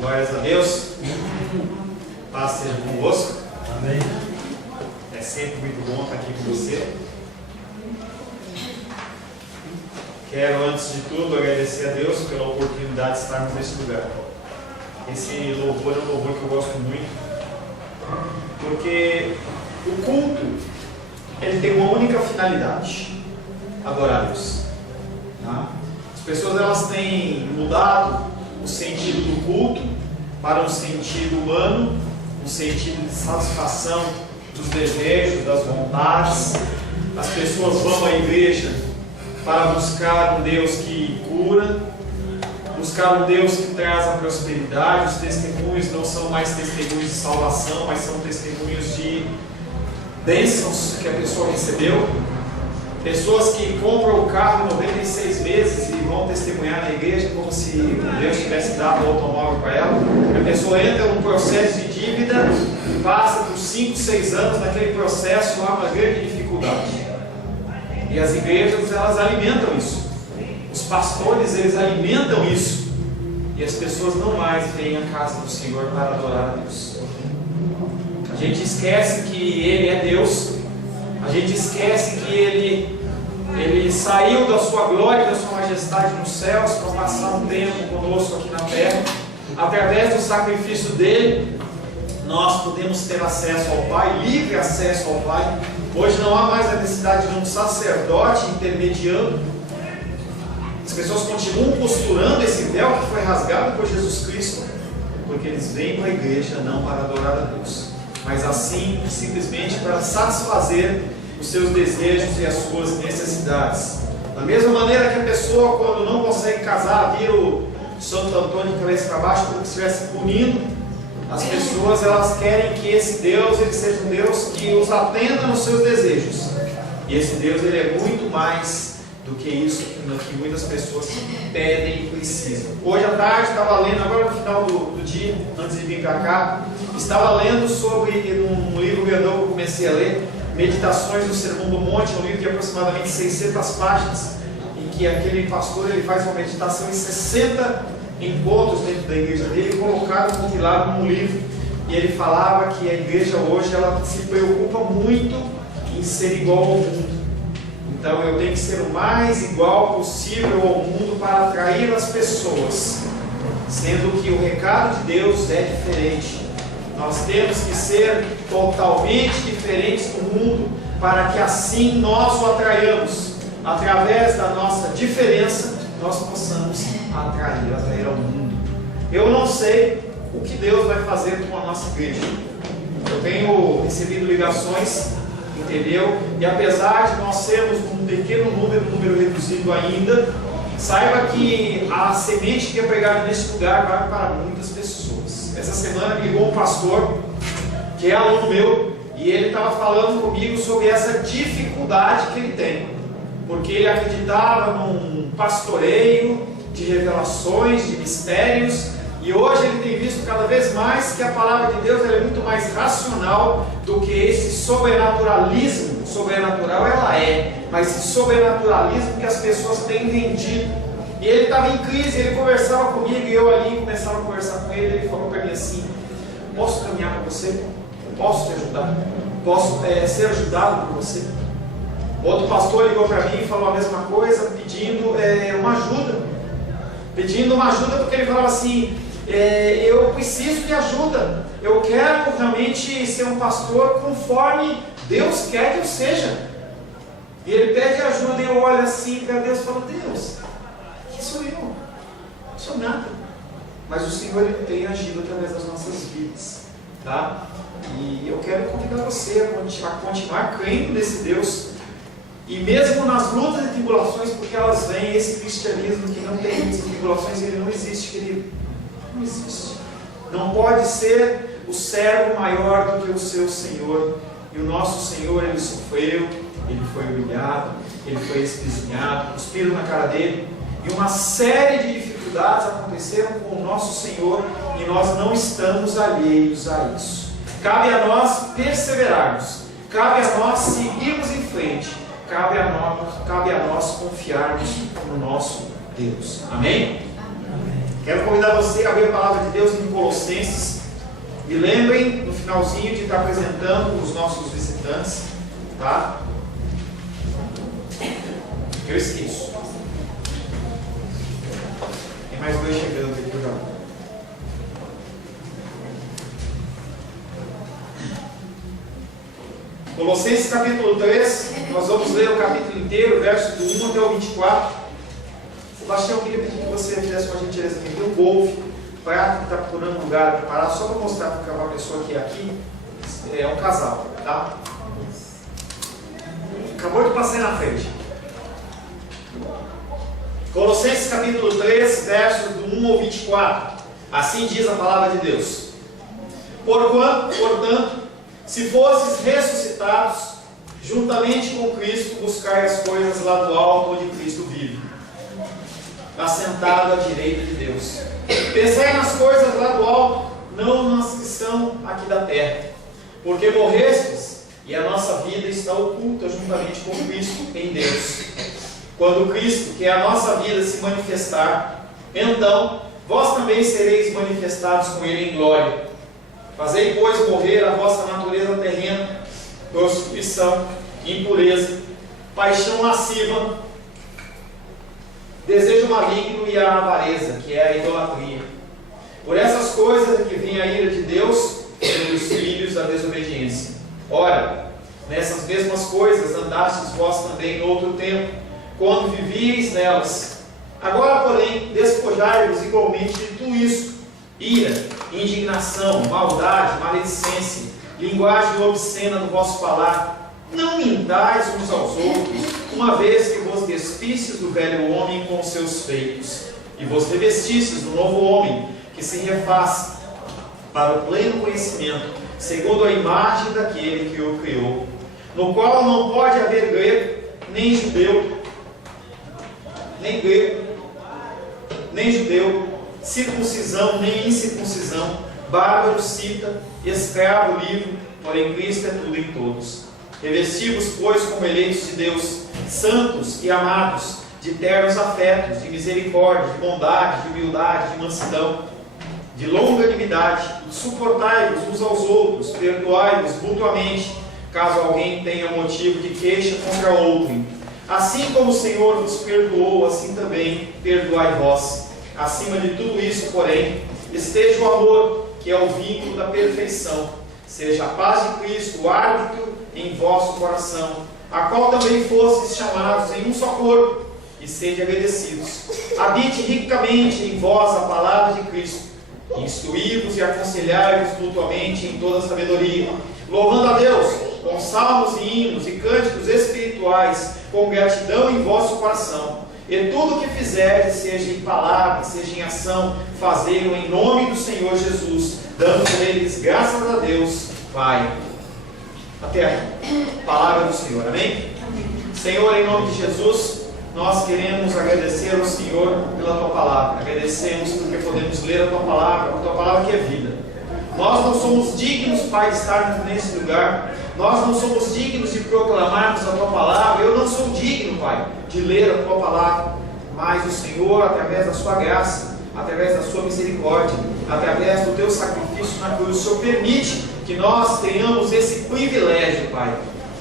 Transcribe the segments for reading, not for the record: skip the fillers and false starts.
Glórias a Deus. Paz seja convosco. Amém. É sempre muito bom estar aqui com você. Quero, antes de tudo, agradecer a Deus pela oportunidade de estarmos nesse lugar. Esse louvor é um louvor que eu gosto muito, porque o culto, ele tem uma única finalidade: adorar a Deus. Tá? As pessoas, elas têm mudado o sentido do culto para um sentido humano, um sentido de satisfação dos desejos, das vontades. As pessoas vão à igreja para buscar um Deus que cura, buscar um Deus que traz a prosperidade. Os testemunhos não são mais testemunhos de salvação, mas são testemunhos de bênçãos que a pessoa recebeu. Pessoas que compram o carro em 96 meses e vão testemunhar na igreja como se Deus tivesse dado o automóvel para ela. A pessoa entra num processo de dívida e passa por 5, 6 anos naquele processo, há uma grande dificuldade. E as igrejas, elas alimentam isso. Os pastores, eles alimentam isso. E as pessoas não mais vêm à casa do Senhor para adorar a Deus. A gente esquece que Ele é Deus. A gente esquece que Ele saiu da sua glória e da sua majestade nos céus para passar um tempo conosco aqui na terra. Através do sacrifício dele, nós podemos ter acesso ao Pai, livre acesso ao Pai. Hoje não há mais a necessidade de um sacerdote intermediando. As pessoas continuam costurando esse véu que foi rasgado por Jesus Cristo, porque eles vêm para a igreja não para adorar a Deus, mas assim, simplesmente para satisfazer os seus desejos e as suas necessidades. Da mesma maneira que a pessoa, quando não consegue casar, vira o Santo Antônio de cabeça para baixo, como se estivesse punindo. As pessoas, elas querem que esse Deus, ele seja um Deus que os atenda nos seus desejos. E esse Deus, ele é muito mais do que isso que muitas pessoas pedem e precisam. Hoje à tarde, estava lendo, agora no final do dia, antes de vir para cá, estava lendo sobre um livro grandão que eu comecei a ler, Meditações do Sermão do Monte, um livro de aproximadamente 600 páginas, em que aquele pastor, ele faz uma meditação em 60 encontros dentro da igreja dele, colocaram, compilaram num livro, e ele falava que a igreja hoje, ela se preocupa muito em ser igual ao mundo. Então eu tenho que ser o mais igual possível ao mundo para atrair as pessoas, sendo que o recado de Deus é diferente. Nós temos que ser totalmente diferentes do mundo, para que assim nós o atraiamos. Através da nossa diferença, nós possamos atrair ao mundo. Eu não sei o que Deus vai fazer com a nossa igreja. Eu tenho recebido ligações, entendeu? E apesar de nós sermos um pequeno número reduzido ainda, saiba que a semente que é pregada nesse lugar vai para muitas pessoas. Essa semana me ligou um pastor, que é aluno meu, e ele estava falando comigo sobre essa dificuldade que ele tem, porque ele acreditava num pastoreio de revelações, de mistérios, e hoje ele tem visto cada vez mais que a palavra de Deus é muito mais racional do que esse sobrenaturalismo. Sobrenatural ela é, mas esse sobrenaturalismo que as pessoas têm vendido. E ele estava em crise, ele conversava comigo, e eu ali começava a conversar com ele. Ele falou para mim assim: posso caminhar com você? Posso te ajudar? Posso ser ajudado por você? Outro pastor ligou para mim e falou a mesma coisa, pedindo uma ajuda. Pedindo uma ajuda, porque ele falava assim: eu preciso de ajuda, eu quero realmente ser um pastor conforme Deus quer que eu seja. E ele pede ajuda, e eu olho assim para Deus e falo: Deus, quem sou eu? Não sou nada. Mas o Senhor, ele tem agido através das nossas vidas, tá? E eu quero convidar você a continuar crendo nesse Deus. E mesmo nas lutas e tribulações, porque elas vêm, esse cristianismo que não tem lutas e tribulações, ele não existe, querido. Não existe. Não pode ser o servo maior do que o seu Senhor. E o nosso Senhor, ele sofreu, ele foi humilhado, ele foi espizinhado, cuspiram na cara dele. E uma série de dificuldades aconteceram com o nosso Senhor, e nós não estamos alheios a isso. Cabe a nós perseverarmos, cabe a nós seguirmos em frente, cabe a nós confiarmos no nosso Deus. Amém? Quero convidar você a ver a palavra de Deus em Colossenses. E lembrem, no finalzinho, de estar apresentando os nossos visitantes, tá? Eu esqueço. Tem mais dois chegando aqui já. Colossenses capítulo 3, nós vamos ler o capítulo inteiro, versos do 1 até o 24. Sebastião, eu queria pedir que você fizesse uma gentileza aqui, um golfe, prato que está procurando um lugar para parar, só para mostrar para uma pessoa que é aqui, é um casal, tá? Acabou de passar aí na frente. Colossenses capítulo 3, versos do 1 ao 24. Assim diz a palavra de Deus. Portanto, se fosses ressuscitados, juntamente com Cristo, buscai as coisas lá do alto, onde Cristo vive, assentado à direita de Deus. Pensai nas coisas lá do alto, não nas que são aqui da terra. Porque morrestes, e a nossa vida está oculta juntamente com Cristo em Deus. Quando Cristo, que é a nossa vida, se manifestar, então vós também sereis manifestados com Ele em glória. Fazei, pois, morrer a vossa natureza terrena, prostituição, impureza, paixão lasciva, desejo maligno e a avareza, que é a idolatria. Por essas coisas é que vem a ira de Deus sobre os filhos da desobediência. Ora, nessas mesmas coisas andastes vós também no outro tempo, quando vivíeis nelas. Agora, porém, despojai-vos igualmente de tudo isso: ira, indignação, maldade, maledicência, linguagem obscena no vosso falar. Não mintais uns aos outros, uma vez que vos despistes do velho homem com os seus feitos, e vos revestistes do novo homem, que se refaz para o pleno conhecimento, segundo a imagem daquele que o criou, no qual não pode haver grego, nem judeu, nem judeu, circuncisão, nem incircuncisão, bárbaro, cita, escravo, livre, porém Cristo é tudo em todos. Revesti-vos, pois, como eleitos de Deus, santos e amados, de ternos afetos, de misericórdia, de bondade, de humildade, de mansidão, de longanimidade. Suportai-vos uns aos outros, perdoai-vos mutuamente, caso alguém tenha motivo de queixa contra outro. Assim como o Senhor vos perdoou, assim também perdoai vós. Acima de tudo isso, porém, esteja o amor, que é o vínculo da perfeição. Seja a paz de Cristo o árbitro em vosso coração, a qual também fostes chamados em um só corpo, e sede agradecidos. Habite ricamente em vós a palavra de Cristo. Instruí-vos e aconselhai-vos mutuamente em toda sabedoria, louvando a Deus com salmos e hinos e cânticos espirituais, com gratidão em vosso coração. E tudo o que fizerdes, seja em palavra, seja em ação, fazei-o em nome do Senhor Jesus, dando por eles graças a Deus, Pai. Até a palavra do Senhor, amém? Senhor, em nome de Jesus, nós queremos agradecer ao Senhor pela Tua palavra. Agradecemos porque podemos ler a Tua palavra que é vida. Nós não somos dignos, Pai, de estar nesse lugar. Nós não somos dignos de proclamarmos a Tua palavra. Eu não sou digno, Pai, de ler a Tua palavra. Mas o Senhor, através da Sua graça, através da Sua misericórdia, através do Teu sacrifício na cruz, o Senhor permite que nós tenhamos esse privilégio, Pai.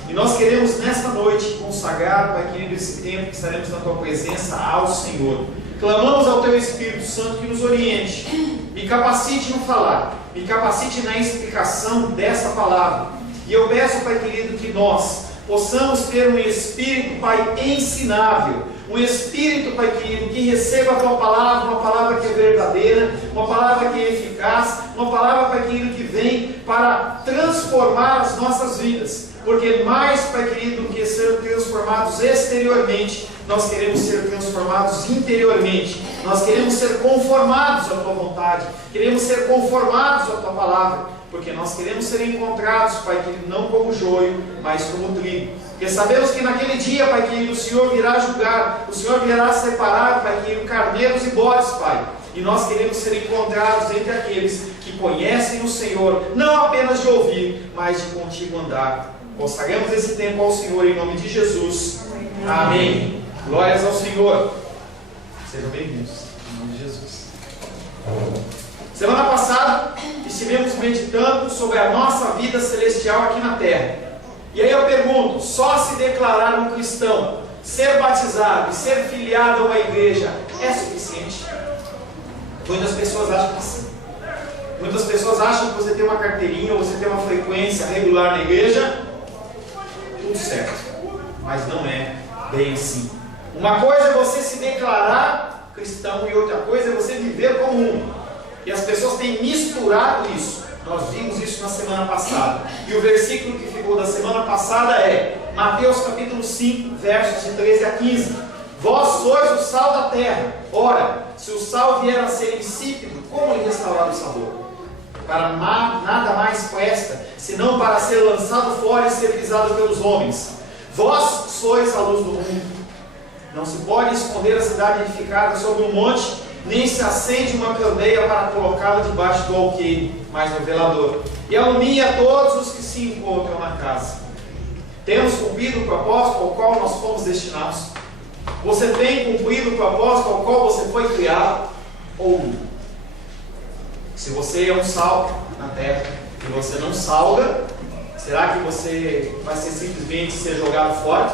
E nós queremos nesta noite consagrar, Pai querido, esse tempo que estaremos na Tua presença ao Senhor. Clamamos ao Teu Espírito Santo que nos oriente, me capacite no falar, me capacite na explicação dessa palavra. E eu peço, Pai querido, que nós possamos ter um Espírito, Pai, ensinável, um Espírito, Pai querido, que receba a Tua palavra, uma palavra que é verdadeira, uma palavra que é eficaz, uma palavra, Pai querido, que vem para transformar as nossas vidas. Porque mais, Pai querido, do que ser transformados exteriormente, nós queremos ser transformados interiormente. Nós queremos ser conformados à Tua vontade, queremos ser conformados à Tua palavra, porque nós queremos ser encontrados, Pai querido, não como joio, mas como trigo. Porque sabemos que naquele dia, Pai querido, o Senhor virá julgar, o Senhor virá separar, Pai querido, carneiros e bodes, Pai. E nós queremos ser encontrados entre aqueles que conhecem o Senhor, não apenas de ouvir, mas de contigo andar. Consagramos esse tempo ao Senhor em nome de Jesus. Amém. Glórias ao Senhor. Sejam bem-vindos em nome de Jesus. Semana passada estivemos meditando sobre a nossa vida celestial aqui na terra. E aí eu pergunto, só se declarar um cristão, ser batizado e ser filiado a uma igreja é suficiente? Muitas pessoas acham que sim. Muitas pessoas acham que você tem uma carteirinha, ou você tem uma frequência regular na igreja, tudo certo. Mas não é bem assim. Uma coisa é você se declarar cristão e outra coisa é você viver como um. E as pessoas têm misturado isso. Nós vimos isso na semana passada. E o versículo que ficou da semana passada é Mateus capítulo 5, versos de 13 a 15. Vós sois o sal da terra. Ora, se o sal vier a ser insípido, como lhe restaurar o sabor? Para nada mais presta, senão para ser lançado fora e ser pisado pelos homens. Vós sois a luz do mundo. Não se pode esconder a cidade edificada sobre um monte, nem se acende uma candeia para colocá-la debaixo do alqueire, mas no velador, e alumia todos os que se encontram na casa. Temos cumprido o propósito ao qual nós fomos destinados? Você tem cumprido o propósito ao qual você foi criado? Ou não? Se você é um sal na terra e você não salga, será que você vai ser simplesmente ser jogado fora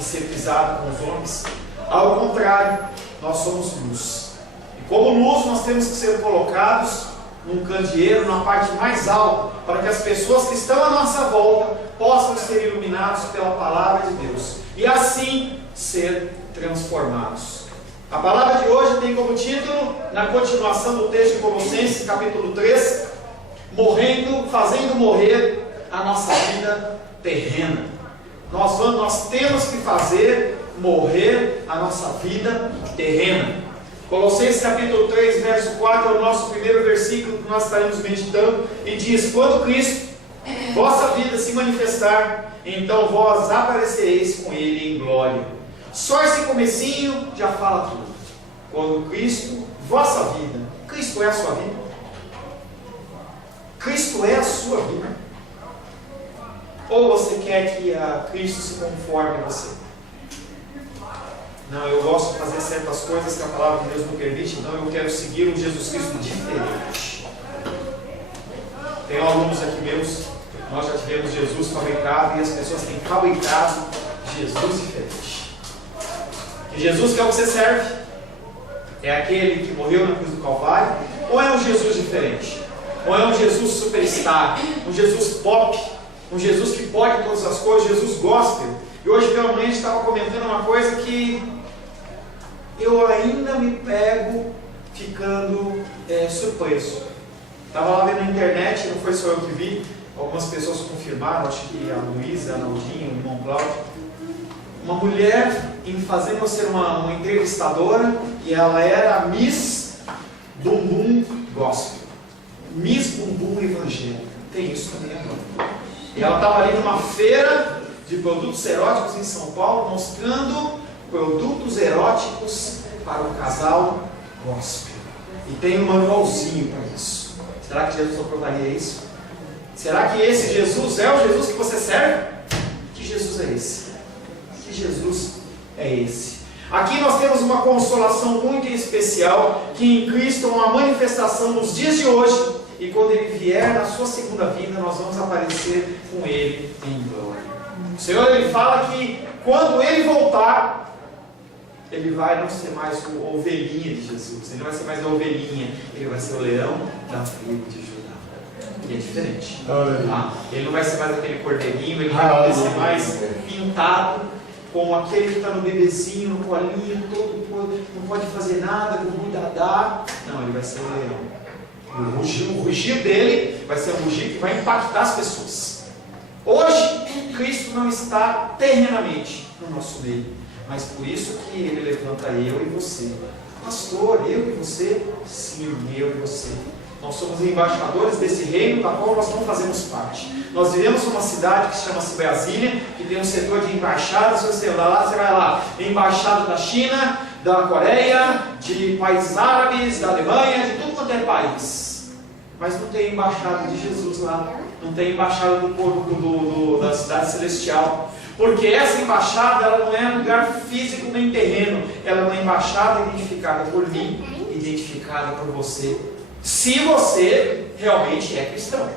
e ser pisado com os homens? Ao contrário, nós somos luz. E como luz nós temos que ser colocados num candeeiro, na parte mais alta, para que as pessoas que estão à nossa volta possam ser iluminados pela palavra de Deus e assim ser transformados. A palavra de hoje tem como título, na continuação do texto de Colossenses, capítulo 3, fazendo morrer a nossa vida terrena. Nós temos que fazer morrer a nossa vida terrena. Colossenses capítulo 3, verso 4 é o nosso primeiro versículo que nós estaremos meditando, e diz: quando Cristo, vossa vida, se manifestar, então vós aparecereis com Ele em glória. Só esse comecinho já fala tudo. Quando Cristo, vossa vida, Cristo é a sua vida? Cristo é a sua vida? Ou você quer que a Cristo se conforme a você? Não, eu gosto de fazer certas coisas que a palavra de Deus não permite, então eu quero seguir um Jesus Cristo diferente. Tem alunos aqui meus, nós já tivemos Jesus fabricado e as pessoas têm fabricado Jesus diferente. Que Jesus que você serve? É aquele que morreu na cruz do Calvário? Ou é um Jesus diferente? Ou é um Jesus superstar? Um Jesus pop? Um Jesus que pode todas as coisas? Jesus gospel? E hoje pela manhã a gente estava comentando uma coisa que eu ainda me pego ficando surpreso. Estava lá vendo na internet, não foi só eu que vi, algumas pessoas confirmaram, acho que a Luísa, a Naldinho, o irmão Cláudio. Uma mulher fazendo eu ser uma entrevistadora, e ela era a Miss Bumbum Gospel, Miss Bumbum Evangélica. Tem isso também agora. E ela estava ali numa feira de produtos eróticos em São Paulo, mostrando produtos eróticos para o casal gospel. E tem um manualzinho para isso. Será que Jesus aprovaria isso? Será que esse Jesus é o Jesus que você serve? Que Jesus é esse? Que Jesus é esse? Aqui nós temos uma consolação muito especial, que em Cristo é uma manifestação nos dias de hoje, e quando Ele vier na sua segunda vinda, nós vamos aparecer com Ele em glória. O Senhor, Ele fala que quando Ele voltar, Ele vai não ser mais a ovelhinha de Jesus, Ele vai ser mais a ovelhinha, Ele vai ser o leão da tribo de Judá. E é diferente, tá? Ele não vai ser mais aquele cordeirinho, Ele vai ser mais pintado, com aquele que está no bebezinho, no colinho, todo, não pode fazer nada, não dadá. Não, Ele vai ser o leão. O rugir dele vai ser um rugir que vai impactar as pessoas. Hoje, Cristo não está terrenamente no nosso meio, mas por isso que Ele levanta eu e você. Pastor, eu e você? Sim, eu e você. Nós somos embaixadores desse reino da qual nós não fazemos parte. Nós vivemos numa cidade que chama-se Brasília, que tem um setor de embaixadas. Você vai lá, embaixada da China, da Coreia, de países árabes, da Alemanha, de tudo quanto é país. Mas não tem embaixada de Jesus lá, não tem embaixada do corpo da cidade celestial. Porque essa embaixada, ela não é lugar físico nem terreno, ela é uma embaixada identificada por mim e identificada por você, se você realmente é cristão.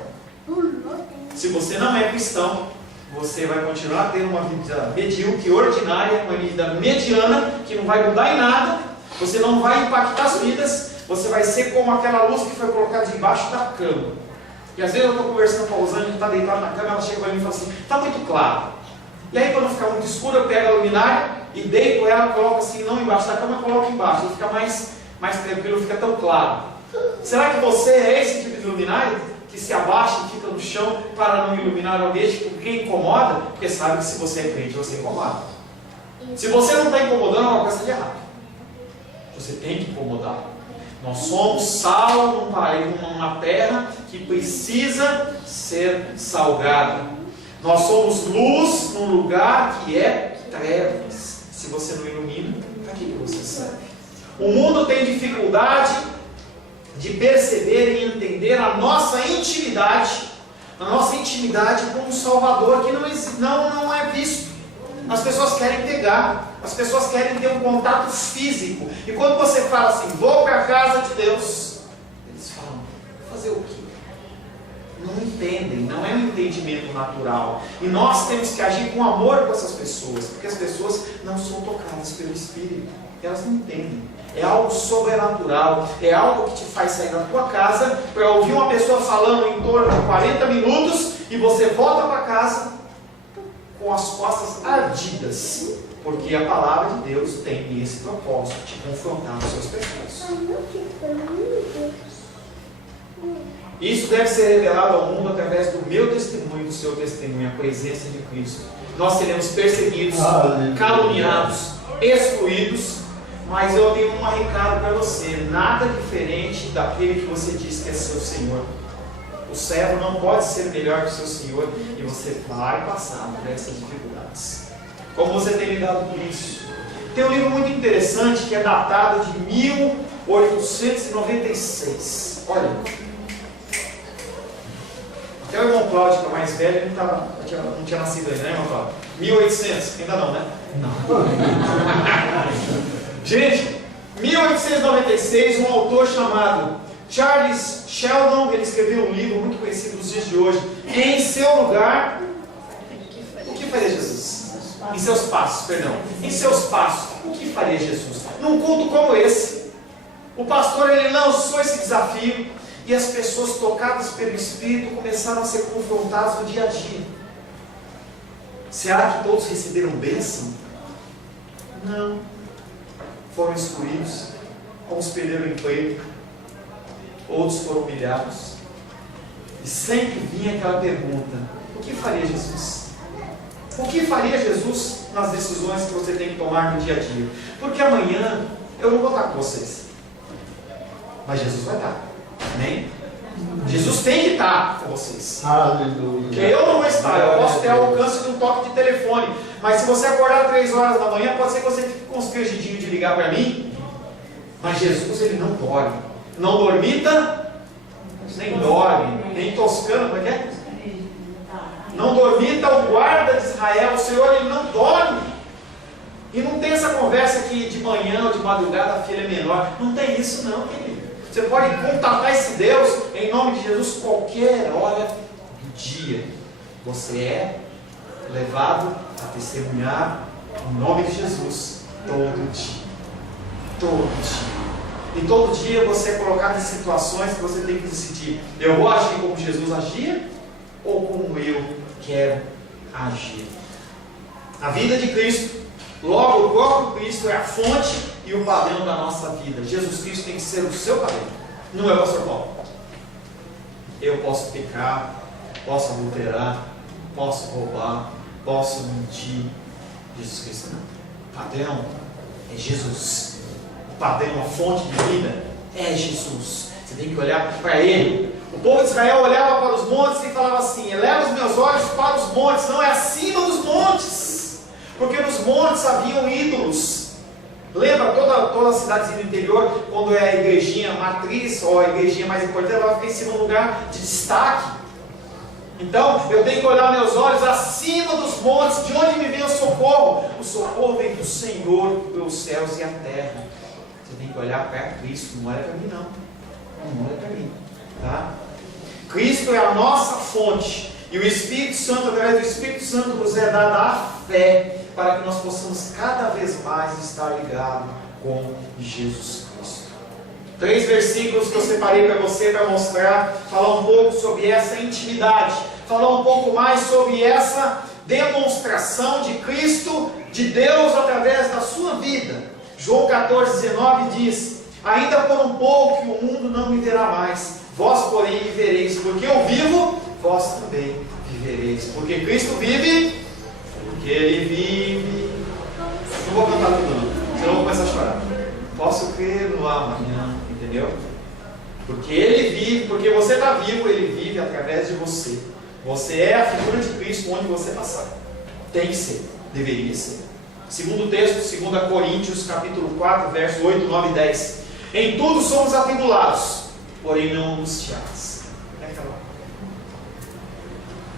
Se você não é cristão, você vai continuar tendo uma vida medíocre, ordinária, uma vida mediana, que não vai mudar em nada, você não vai impactar as vidas, você vai ser como aquela luz que foi colocada debaixo da cama. E às vezes eu estou conversando com a Rosane, que está deitada na cama, ela chega para mim e fala assim, está muito claro. E aí quando fica muito escuro, eu pego a luminária e deito ela, coloco assim, não embaixo da cama, coloco embaixo, e fica mais tranquilo, fica tão claro. Será que você é esse tipo de luminária? Que se abaixa e fica no chão para não iluminar o ambiente, porque incomoda? Porque sabe que se você é crente, você incomoda. Se você não está incomodando, é uma coisa de errado. Você tem que incomodar. Nós somos sal num país, numa terra que precisa ser salgada. Nós somos luz num lugar que é trevas. Se você não ilumina, para que você serve? O mundo tem dificuldade de perceber e entender a nossa intimidade com o Salvador, que não é visto. As pessoas querem pegar, as pessoas querem ter um contato físico. E quando você fala assim, vou para a casa de Deus, eles falam, fazer o quê? Não entendem, não é um entendimento natural. E nós temos que agir com amor com essas pessoas, porque as pessoas não são tocadas pelo Espírito, elas não entendem. É algo sobrenatural, é algo que te faz sair da tua casa para ouvir uma pessoa falando em torno de 40 minutos e você volta para casa com as costas ardidas, porque a palavra de Deus tem esse propósito de confrontar os seus pecados. Isso deve ser revelado ao mundo através do meu testemunho, do seu testemunho, a presença de Cristo. Nós seremos perseguidos, caluniados, excluídos, mas eu tenho um recado para você: nada diferente daquele que você diz que é seu Senhor. O servo não pode ser melhor que o seu Senhor, e você vai passar por essas dificuldades. Como você tem lidado com isso? Tem um livro muito interessante que é datado de 1896. Olha, até o irmão Cláudio, que é mais velho, não tinha nascido ainda, né, irmão Cláudio? 1800, ainda não, né? Não. Gente, 1896, um autor chamado Charles Sheldon, ele escreveu um livro muito conhecido nos dias de hoje. Em seu lugar, o que faria Jesus? Em seus passos, perdão. Em seus passos, o que faria Jesus? Num culto como esse, o pastor ele lançou esse desafio e as pessoas tocadas pelo Espírito começaram a ser confrontadas no dia a dia. Será que todos receberam bênção? Não. Foram excluídos, alguns perderam o emprego, outros foram humilhados. E sempre vinha aquela pergunta: o que faria Jesus? O que faria Jesus nas decisões que você tem que tomar no dia a dia? Porque amanhã eu não vou estar com vocês, mas Jesus vai estar. Amém? Jesus tem que estar com vocês. Aleluia. Porque eu não vou estar, eu posso ter alcance de um toque de telefone, mas se você acordar 3 horas da manhã, pode ser que você fique com os queijidinhos de ligar para mim. Mas Jesus, ele não dorme. Não dormita, nem dorme, nem toscano, como é que é? Não dormita o guarda de Israel, o Senhor, ele não dorme. E não tem essa conversa que de manhã ou de madrugada a filha é menor. Não tem isso não, querido. Você pode contatar esse Deus em nome de Jesus qualquer hora do dia. Você é levado a testemunhar o nome de Jesus todo dia. Todo dia. E todo dia você é colocado em situações que você tem que decidir: eu vou agir como Jesus agia ou como eu quero agir? A vida de Cristo, logo o próprio Cristo é a fonte e o padrão da nossa vida. Jesus Cristo tem que ser o seu padrão, não é o pastor Paulo. Eu posso pecar, posso adulterar, posso roubar, posso mentir. Jesus Cristo não. O padrão é Jesus. O padrão, a fonte de vida é Jesus. Você tem que olhar para Ele. O povo de Israel olhava para os montes e falava assim: eleva os meus olhos para os montes. Não, é acima dos montes, porque nos montes haviam ídolos. Lembra toda a cidadezinha do interior, quando é a igrejinha matriz ou a igrejinha mais importante, ela fica em cima de um lugar de destaque. Então eu tenho que olhar meus olhos acima dos montes. De onde me vem o socorro? O socorro vem do Senhor, pelos céus e a terra. Você tem que olhar para Cristo, não olha para mim não. Não olha para mim. Tá? Cristo é a nossa fonte. E o Espírito Santo, através do Espírito Santo, nos é dada a fé para que nós possamos cada vez mais estar ligados com Jesus Cristo. 3 versículos que eu separei para você para mostrar, falar um pouco sobre essa intimidade, falar um pouco mais sobre essa demonstração de Cristo, de Deus através da sua vida. João 14,19 diz: ainda por um pouco que o mundo não me verá mais, vós porém vivereis, porque eu vivo, vós também vivereis. Porque Cristo vive, porque Ele vive. Não vou cantar tudo não, senão eu vou começar a chorar. Posso crer no amanhã, entendeu? Porque Ele vive, porque você está vivo, Ele vive através de você. Você é a figura de Cristo onde você passar. Tem que ser, deveria ser. Segundo texto, 2 Coríntios, capítulo 4, verso 8, 9 e 10. Em tudo somos atribulados, porém não angustiados.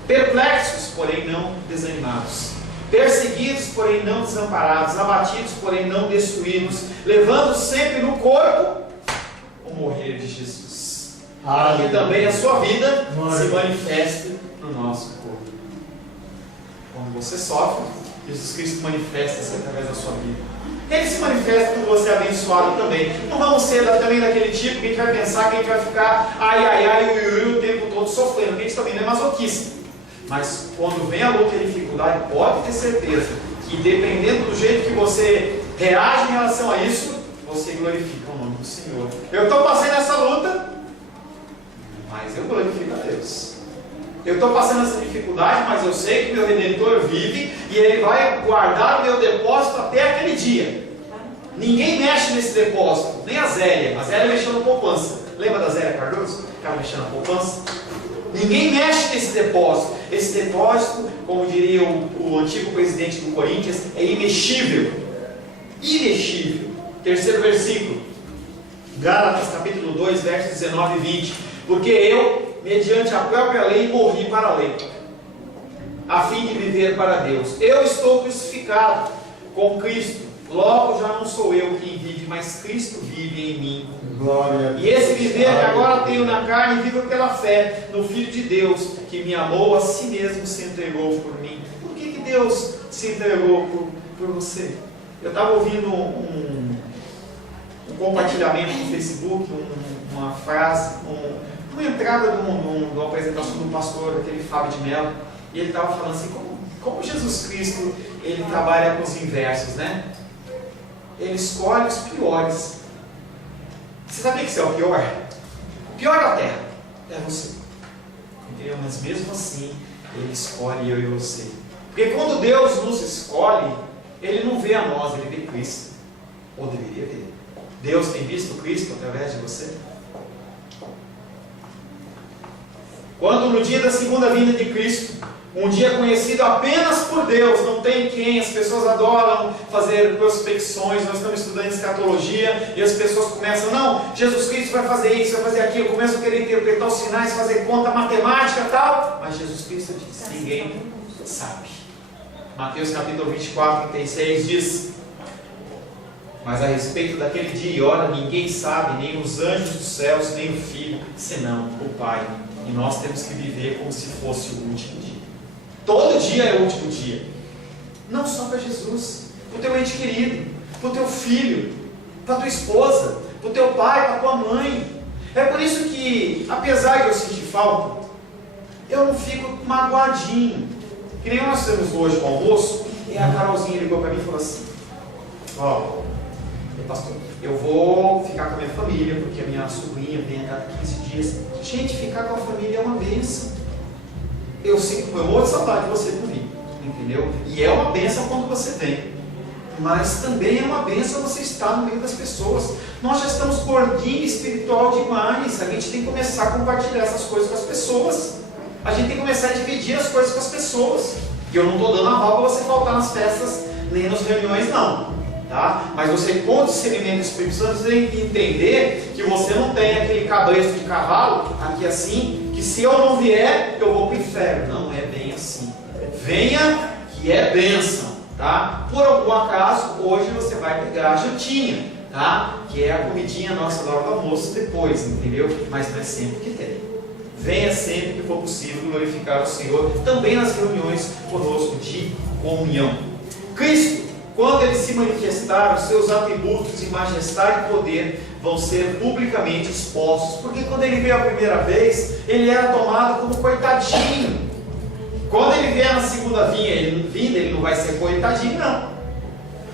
Perplexos, porém não desanimados. Perseguidos, porém não desamparados. Abatidos, porém não destruídos. Levando sempre no corpo o morrer de Jesus. Para que também a sua vida se manifeste no nosso corpo. Quando você sofre, Jesus Cristo manifesta-se através da sua vida. Ele se manifesta quando você é abençoado também. Não vamos ser também daquele tipo que a gente vai pensar que a gente vai ficar o tempo todo sofrendo, porque a gente também não é masoquista. Mas quando vem a luta e a dificuldade, pode ter certeza que dependendo do jeito que você reage em relação a isso, você glorifica o nome do Senhor. Eu estou passando essa luta, mas eu glorifico a Deus. Eu estou passando essa dificuldade, mas eu sei que meu Redentor vive e Ele vai guardar o meu depósito até aquele dia. Ninguém mexe nesse depósito, nem a Zélia. A Zélia mexeu na poupança. Lembra da Zélia Cardoso? Ficava mexendo na poupança. Ninguém mexe nesse depósito. Esse depósito, como diria o antigo presidente do Corinthians, é imexível. Imexível. Terceiro versículo. Gálatas capítulo 2, versos 19 e 20. Porque eu, mediante a própria lei, morri para a lei, a fim de viver para Deus. Eu estou crucificado com Cristo. Logo já não sou eu quem vive, mas Cristo vive em mim. Glória. E esse viver que agora tenho na carne, vivo pela fé no Filho de Deus, que me amou, a si mesmo se entregou por mim. Por que Deus se entregou por você? Eu estava ouvindo um compartilhamento no Facebook, uma frase, uma entrada de uma apresentação do pastor, aquele Fábio de Mello, e ele estava falando assim, como Jesus Cristo, ele trabalha com os inversos, né? Ele escolhe os piores. Você sabia que você é o pior? O pior da terra é você. Entendeu? Mas mesmo assim, Ele escolhe eu e você. Porque quando Deus nos escolhe, Ele não vê a nós, Ele vê Cristo. Ou deveria ver. Deus tem visto Cristo através de você? Quando no dia da segunda vinda de Cristo, um dia conhecido apenas por Deus, não tem quem, as pessoas adoram fazer prospecções, nós estamos estudando escatologia, e as pessoas começam, não, Jesus Cristo vai fazer isso, vai fazer aquilo, começam a querer interpretar os sinais, fazer conta matemática e tal, mas Jesus Cristo diz, ninguém sabe. Mateus capítulo 24, 36 diz, mas a respeito daquele dia e hora, ninguém sabe, nem os anjos dos céus, nem o Filho, senão o Pai. E nós temos que viver como se fosse o último dia. Todo dia é o último dia. Não só para Jesus, para o teu ente querido, para o teu filho, para a tua esposa, para o teu pai, para a tua mãe. É por isso que, apesar de eu sentir falta, eu não fico magoadinho. Que nem nós temos hoje o almoço, e a Carolzinha ligou para mim e falou assim, pastor, eu vou ficar com a minha família, porque a minha sobrinha vem a cada 15 dias. Gente, ficar com a família é uma bênção. Eu sinto, eu morro de saudade de você por vir, entendeu? E é uma bênção quando você vem. Mas também é uma bênção você estar no meio das pessoas. Nós já estamos gordinhos espiritual demais. A gente tem que começar a compartilhar essas coisas com as pessoas. A gente tem que começar a dividir as coisas com as pessoas. E eu não estou dando a roupa para você faltar nas festas, nem nas reuniões, não. Tá? Mas você, com o discernimento do Espírito Santo, você tem que entender que você não tem aquele cabresto de cavalo aqui assim, que se eu não vier, eu vou para o inferno. Não é bem assim. Venha, que é bênção. Tá? Por algum acaso, hoje você vai pegar a jantinha. tá? Que é a comidinha nossa da hora do almoço depois, entendeu? Mas não é sempre que tem. Venha sempre que for possível glorificar o Senhor, também nas reuniões conosco de comunhão. Cristo, quando Ele se manifestar, os seus atributos de majestade e poder vão ser publicamente expostos, porque quando Ele veio a primeira vez, Ele era tomado como coitadinho. Quando Ele vier na segunda vinda, Ele não vai ser coitadinho, não.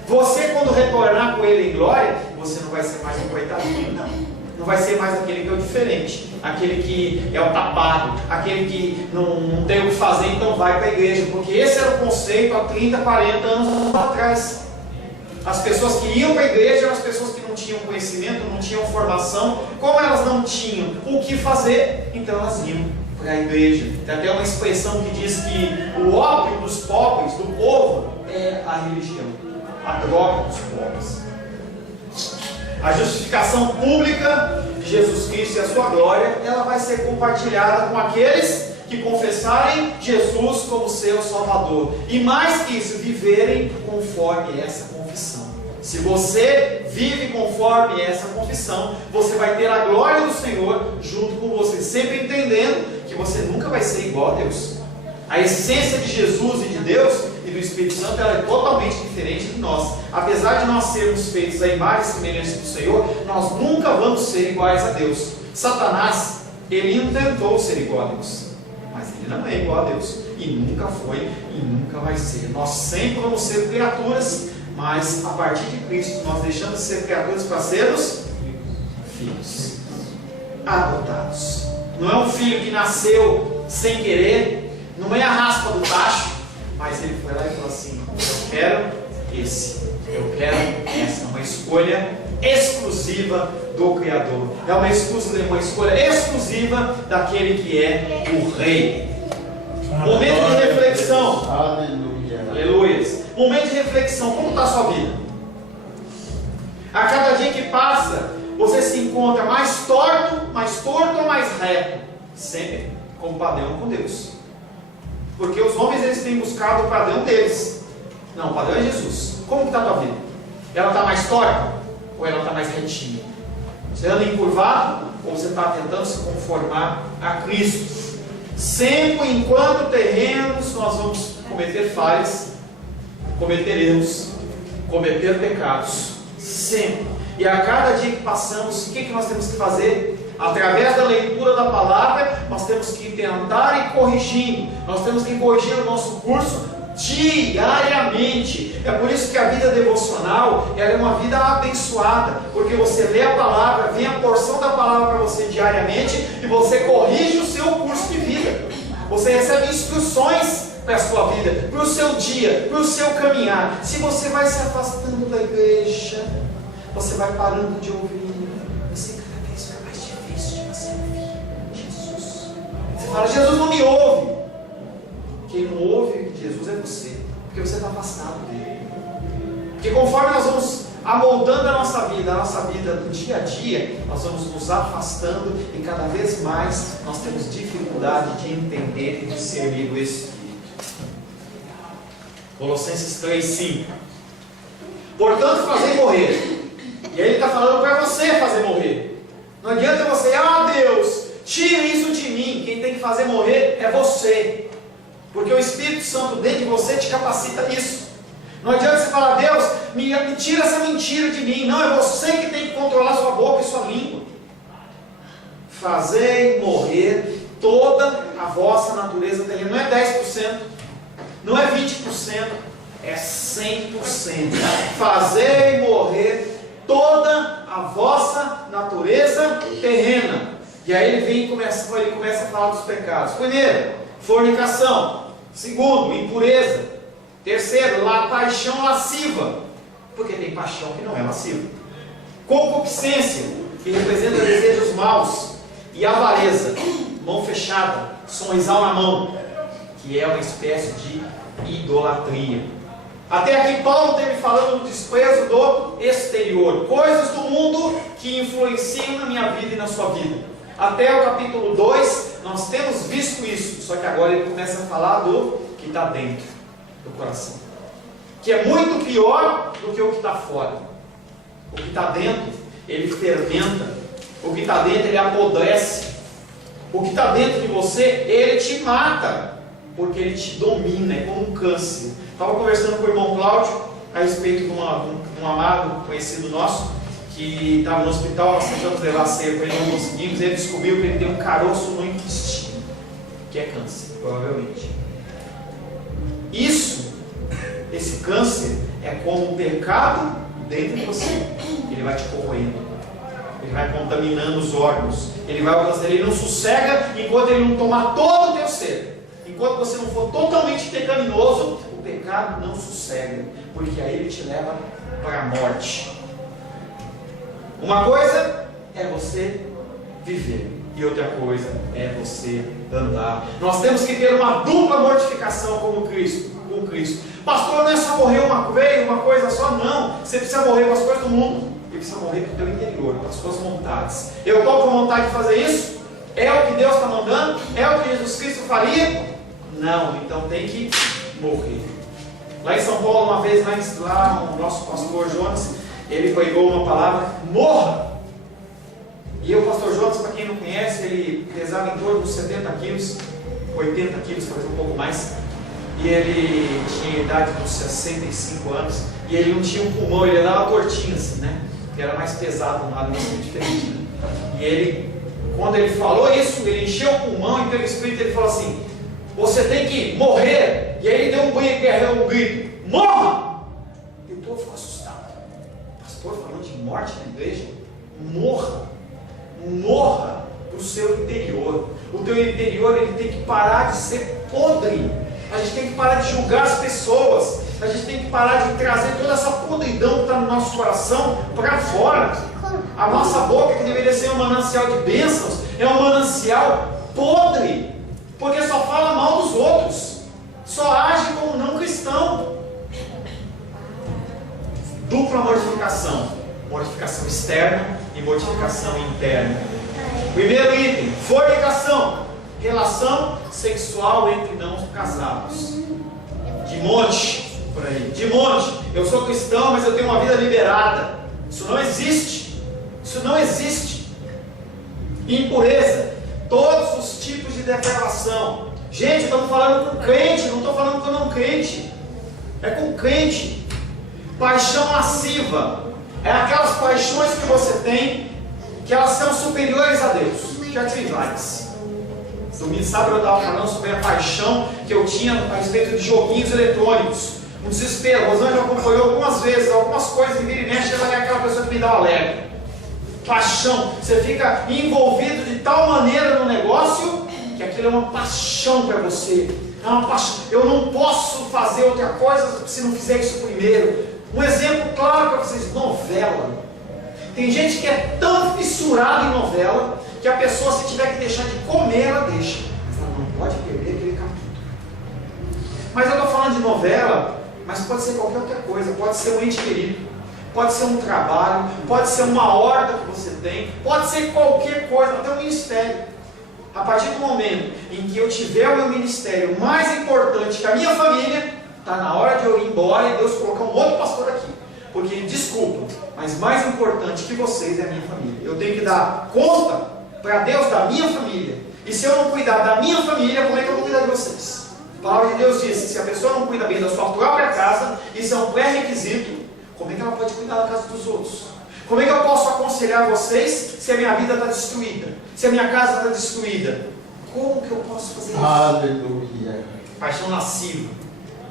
Você, quando retornar com Ele em glória, você não vai ser mais um coitadinho, não. Não vai ser mais aquele que é o diferente, aquele que é o tapado, aquele que não tem o que fazer, então vai para a igreja, porque esse era o conceito há 30, 40 anos atrás. As pessoas que iam para a igreja eram as pessoas que não tinham conhecimento, não tinham formação. Como elas não tinham o que fazer, então elas iam para a igreja. Tem até uma expressão que diz que o ópio dos pobres, do povo, é a religião, a droga dos pobres. A justificação pública de Jesus Cristo e a sua glória, ela vai ser compartilhada com aqueles que confessarem Jesus como seu Salvador. E mais que isso, viverem conforme essa confissão. Se você vive conforme essa confissão, você vai ter a glória do Senhor junto com você, sempre entendendo que você nunca vai ser igual a Deus. A essência de Jesus e de Deus e do Espírito Santo, ela é totalmente diferente de nós. Apesar de nós sermos feitos à imagem e semelhança do Senhor, nós nunca vamos ser iguais a Deus. Satanás, ele intentou ser igual a Deus, mas ele não é igual a Deus, e nunca foi e nunca vai ser. Nós sempre vamos ser criaturas, mas a partir de Cristo nós deixamos de ser criaturas para sermos filhos adotados. Não é um filho que nasceu sem querer, não é a raspa do tacho, mas ele foi lá e falou assim: eu quero esse, eu quero essa. É uma escolha exclusiva do Criador, é uma escolha exclusiva daquele que é o Rei. Momento de reflexão. Aleluia. Aleluia. Momento de reflexão. Como está a sua vida? A cada dia que passa, você se encontra mais torto ou mais reto? Sempre com o padrão com Deus. Porque os homens, eles têm buscado o padrão deles. Não, o padrão é Jesus. Como está a tua vida? Ela está mais torta ou ela está mais retinha? Você anda encurvado ou você está tentando se conformar a Cristo? Sempre enquanto terrenos, nós vamos cometer falhas, cometer erros, cometer pecados. Sempre. E a cada dia que passamos, o que nós temos que fazer? Através da leitura da palavra, nós temos que tentar ir corrigindo. Nós temos que corrigir o nosso curso diariamente. É por isso que a vida devocional, ela é uma vida abençoada, porque você lê a palavra, vem a porção da palavra para você diariamente, e você corrige o seu curso de vida. Você recebe instruções para a sua vida, para o seu dia, para o seu caminhar. Se você vai se afastando da igreja, você vai parando de ouvir, você cada vez vai mais difícil de você ouvir Jesus. Você fala: Jesus não me ouve. Quem não ouve Jesus é você, porque você está afastado dele. Porque conforme nós vamos amoldando a nossa vida do dia a dia, nós vamos nos afastando, e cada vez mais nós temos dificuldade de entender e discernir o Espírito. Colossenses 3:5. Portanto, fazer morrer. E aí ele está falando para você fazer morrer. Não adianta você: Deus, tira isso de mim. Quem tem que fazer morrer é você, porque o Espírito Santo dentro de você te capacita isso. Não adianta você falar: Deus, me tira essa mentira de mim. Não, é você que tem que controlar sua boca e sua língua. Fazer morrer toda a vossa natureza terrena. Não é 10%, não é 20%, é 100%. Fazer morrer toda a vossa natureza terrena. E aí ele começa a falar dos pecados. Primeiro, fornicação. Segundo, impureza. Terceiro, paixão lasciva, porque tem paixão que não é lasciva. Concupiscência, que representa desejos maus. E avareza, mão fechada, sonhar na mão, que é uma espécie de idolatria. Até aqui Paulo teve falando do desprezo do exterior, coisas do mundo que influenciam na minha vida e na sua vida. Até o capítulo 2 nós temos visto isso, só que agora ele começa a falar do que está dentro do coração, que é muito pior do que o que está fora. O que está dentro, ele fermenta. O que está dentro, ele apodrece. O que está dentro de você, ele te mata, porque ele te domina, é como um câncer. Estava conversando com o irmão Cláudio a respeito de um amado conhecido nosso, que estava no hospital, nós tentamos levar a ceia para ele, não conseguimos, ele descobriu que ele tem um caroço no intestino, que é câncer, provavelmente. Esse câncer é como um pecado dentro de você. Ele vai te corroendo. Ele vai contaminando os órgãos. Ele vai alcançando. Ele não sossega enquanto ele não tomar todo o teu ser. Enquanto você não for totalmente pecaminoso, o pecado não sossega. Porque aí ele te leva para a morte. Uma coisa é você viver. E outra coisa é você andar. Nós temos que ter uma dupla mortificação como Cristo. Com Cristo. Pastor, não é só morrer uma vez, uma coisa só, não. Você precisa morrer com as coisas do mundo. Você precisa morrer com o teu interior, com as suas vontades. Eu estou com vontade de fazer isso? É o que Deus está mandando? É o que Jesus Cristo faria? Não, então tem que morrer. Lá em São Paulo, uma vez, lá o nosso pastor Jonas, ele pregou uma palavra, morra! E o pastor Jonas, para quem não conhece, ele pesava em torno dos 70 quilos, 80 quilos, talvez um pouco mais. E ele tinha a idade de uns 65 anos. E ele não tinha um pulmão, ele andava tortinho assim, né? Que era mais pesado, um lado muito diferente, né? E ele, quando ele falou isso, ele encheu o pulmão e pelo Espírito ele falou assim: você tem que morrer. E aí ele deu um grito: morra! E o povo ficou assustado. O pastor falando de morte na igreja? Morra! Morra para o seu interior. O teu interior ele tem que parar de ser podre. A gente tem que parar de julgar as pessoas. A gente tem que parar de trazer toda essa podridão que está no nosso coração para fora. A nossa boca, que deveria ser um manancial de bênçãos, é um manancial podre, porque só fala mal dos outros, só age como não cristão. Dupla mortificação: mortificação externa e mortificação interna. Primeiro item: fornicação, relação sexual entre não casados. De monte, por aí. De monte, eu sou cristão, mas eu tenho uma vida liberada. Isso não existe. Isso não existe. Impureza, todos os tipos de depravação. Gente, estamos falando com crente, não estou falando com não crente. É com crente. Paixão lasciva é aquelas paixões que você tem, que elas são superiores a Deus. Já tive várias. Domingo sábado eu estava falando sobre a paixão que eu tinha a respeito de joguinhos eletrônicos. Um desespero. A Rosângela acompanhou algumas vezes, algumas coisas, e vira e mexe, ela é aquela pessoa que me dá um alerta. Paixão. Você fica envolvido de tal maneira no negócio que aquilo é uma paixão para você. É uma paixão. Eu não posso fazer outra coisa se não fizer isso primeiro. Um exemplo claro para vocês: novela. Tem gente que é tão fissurada em novela que a pessoa, se tiver que deixar de comer, ela deixa. Mas ela não pode perder aquele capítulo. Mas eu estou falando de novela, mas pode ser qualquer outra coisa. Pode ser um ente querido, pode ser um trabalho, pode ser uma horta que você tem, pode ser qualquer coisa, até um ministério. A partir do momento em que eu tiver o meu ministério mais importante que a minha família, está na hora de eu ir embora e Deus colocar um outro pastor aqui. Porque, desculpa, mas mais importante que vocês é a minha família. Eu tenho que dar conta para Deus da minha família. E se eu não cuidar da minha família, como é que eu vou cuidar de vocês? A palavra de Deus diz: se a pessoa não cuida bem da sua própria casa, isso é um pré-requisito, como é que ela pode cuidar da casa dos outros? Como é que eu posso aconselhar vocês se a minha vida está destruída? Se a minha casa está destruída? Como que eu posso fazer isso? Aleluia. Paixão lasciva.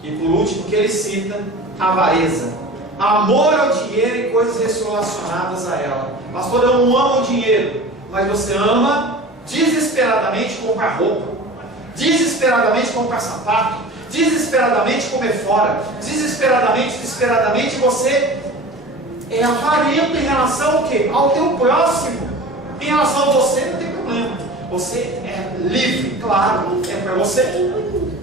E por último, que ele cita: avareza. Amor ao dinheiro e coisas relacionadas a ela. Pastor, eu não amo o dinheiro, mas você ama desesperadamente comprar roupa, desesperadamente comprar sapato, desesperadamente comer fora, desesperadamente você é avarento em relação ao quê? Ao teu próximo. Em relação a você não tem problema. Você é livre, claro, é para você.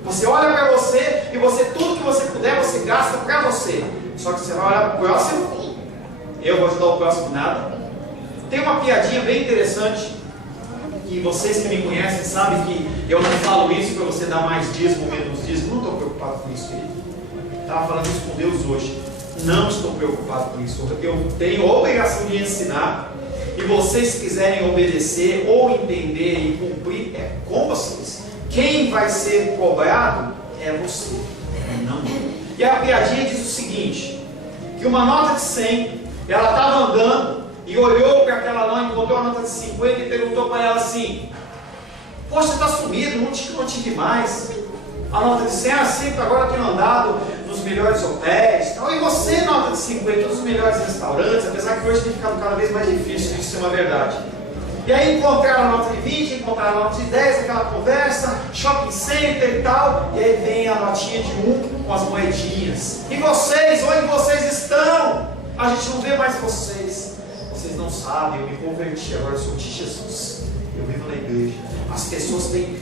Você olha para você e você, tudo que você puder, você gasta para você. Só que você vai olhar para o próximo. Eu vou ajudar o próximo em nada. Tem uma piadinha bem interessante, que vocês que me conhecem sabem que eu não falo isso para você dar mais dízimo ou menos dízimo. Não estou preocupado com isso, querido. Estava falando isso com Deus hoje. Não estou preocupado com isso. Eu tenho a obrigação de ensinar. E vocês quiserem obedecer ou entender e cumprir, é com vocês. Quem vai ser cobrado é você, não eu. E a piadinha diz o seguinte: que uma nota de 100, ela estava andando e olhou para aquela nota, encontrou a nota de 50 e perguntou para ela assim: poxa, está sumido, não te vi mais. A nota de 100, assim, agora eu tenho andado nos melhores hotéis. E você, nota de 50, nos melhores restaurantes, apesar que hoje tem ficado cada vez mais difícil, isso é uma verdade. E aí encontraram a nota de 20, encontraram a nota de 10, aquela conversa, shopping center e tal, e aí vem a notinha de 1 com as moedinhas. E vocês, onde vocês estão? A gente não vê mais vocês. Vocês não sabem, eu me converti, agora eu sou de Jesus. Eu vivo na igreja. As pessoas têm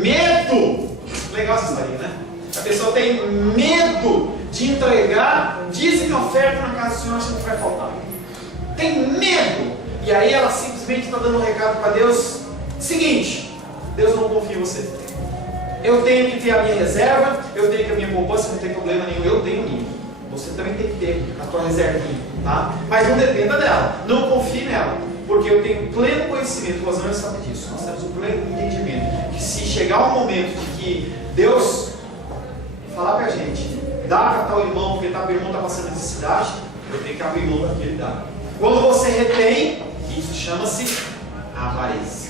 medo. Legal essa história, né? A pessoa tem medo de entregar dízimo e oferta na casa do Senhor, achando que vai faltar. Tem medo. E aí ela simplesmente está dando um recado para Deus: seguinte, Deus não confia em você. Eu tenho que ter a minha reserva, eu tenho que a minha poupança, não tem problema nenhum, eu tenho minha. Você também tem que ter a tua reservinha, tá? Mas não dependa dela, não confie nela, porque eu tenho pleno conhecimento, o Rosângela sabe disso, nós temos um pleno entendimento, que se chegar um momento de que Deus falar para a gente, dá para tal irmão, porque tal irmão está passando necessidade, eu tenho que abrir mão daquele dá. Quando você retém, isso chama-se avareza.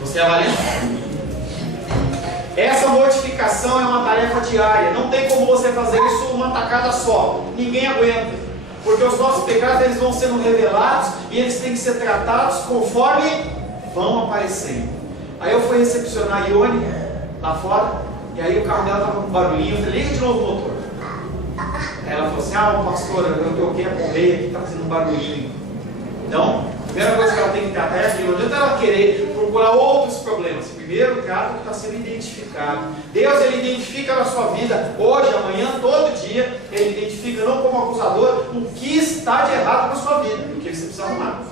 Você é avarento? Essa mortificação é uma tarefa diária. Não tem como você fazer isso uma tacada só. Ninguém aguenta. Porque os nossos pecados, eles vão sendo revelados e eles têm que ser tratados conforme vão aparecendo. Aí eu fui recepcionar a Ione lá fora, e aí o carro dela estava com barulhinho. Eu falei: liga de novo o motor. Aí ela falou assim: pastora, eu troquei a correia aqui, está fazendo um barulhinho. Então, a primeira coisa que ela tem que tratar é aquilo. Não adianta ela querer procurar outros problemas. Primeiro, trata o que está sendo identificado. Deus, Ele identifica na sua vida, hoje, amanhã, todo dia. Ele identifica não como acusador o que está de errado na sua vida, o que você precisa arrumar.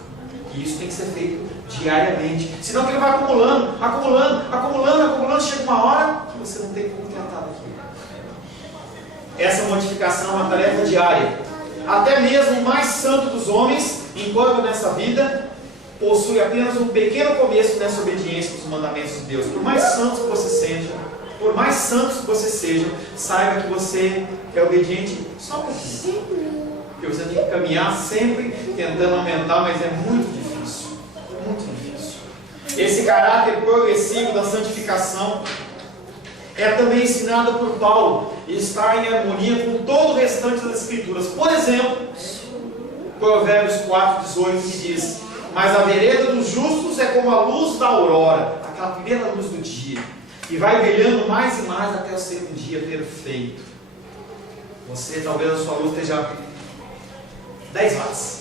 E isso tem que ser feito diariamente. Senão que ele vai acumulando, chega uma hora que você não tem como tratar daquilo. Essa modificação é uma tarefa diária. Até mesmo o mais santo dos homens, enquanto nessa vida, possui apenas um pequeno começo nessa obediência aos mandamentos de Deus. Por mais santos que você seja, saiba que você é obediente só um pouquinho. Porque você tem que caminhar sempre tentando aumentar, mas é muito difícil. Muito difícil. Esse caráter progressivo da santificação é também ensinado por Paulo e está em harmonia com todo o restante das Escrituras. Por exemplo, Provérbios 4,18, que diz: mas a vereda dos justos é como a luz da aurora, aquela primeira luz do dia, e vai brilhando mais e mais até o ser um dia perfeito. Você, talvez a sua luz esteja 10 watts,